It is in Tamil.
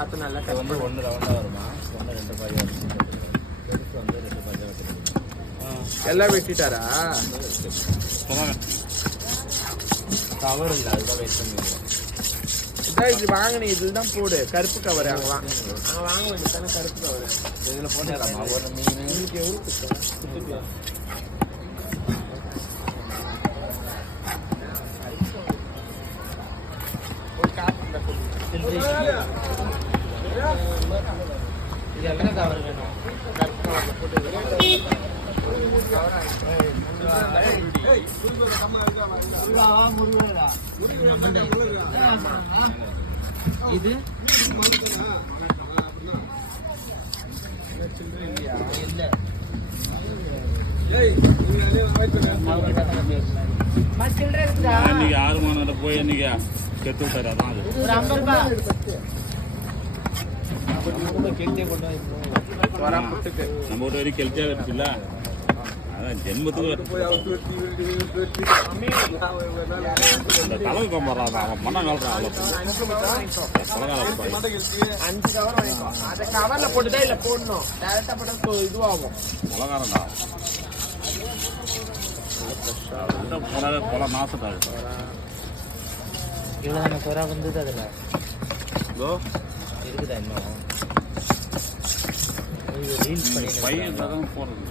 பார்த்து நல்லா கட் வந்து ஒன்று ரவுண்டாக வருமா? ஒன்று 2 பாய் வரும். பெருசு வந்து 2 பாய் வைக்கணும். எல்லாம் வெட்டிட்டாரா? கவர் இல்லை, அதுதான் வெயிட் பண்ணுவீங்க. இதான் இது வாங்கினேன், இதில் தான் போடு. கருப்பு கவர் அங்கே வாங்க வேண்டியது தானே கருப்பு கவர். இதில் போட்டுறாமா? ஒரு மீன் உங்களுக்கு எவ்வளோ ஒரு காசு இது எல்லாம் கவர் வேணும். கருப்பு கவரில் போட்டு இது இன்னைக்கு 6 மணி நேரம் போய் இன்னைக்கு கெத்து விட்டாரு. அதான் அது ஒரு 50 ரூபாய் நம்ம ஒரு வரைக்கும் கெல்த்தியா இருக்குல்ல, அதான் ஜென்மத்துக்கு தலைவு கொம்பறான் அவன் மண்ண கால்றான். 5 கவர் வாங்கிக்கோ. அதை கவர்ல போட்டுதான் இல்ல போடணும். டேரக்டா போட்டா இதுவாகும். பலகாரம்டா போனாலே போல நாசட்டாரு. இவ்வளோ குறை வந்தது அதில் இருக்குதா இன்னும்? ரீல்ஸ் பண்ணி பையன் போறது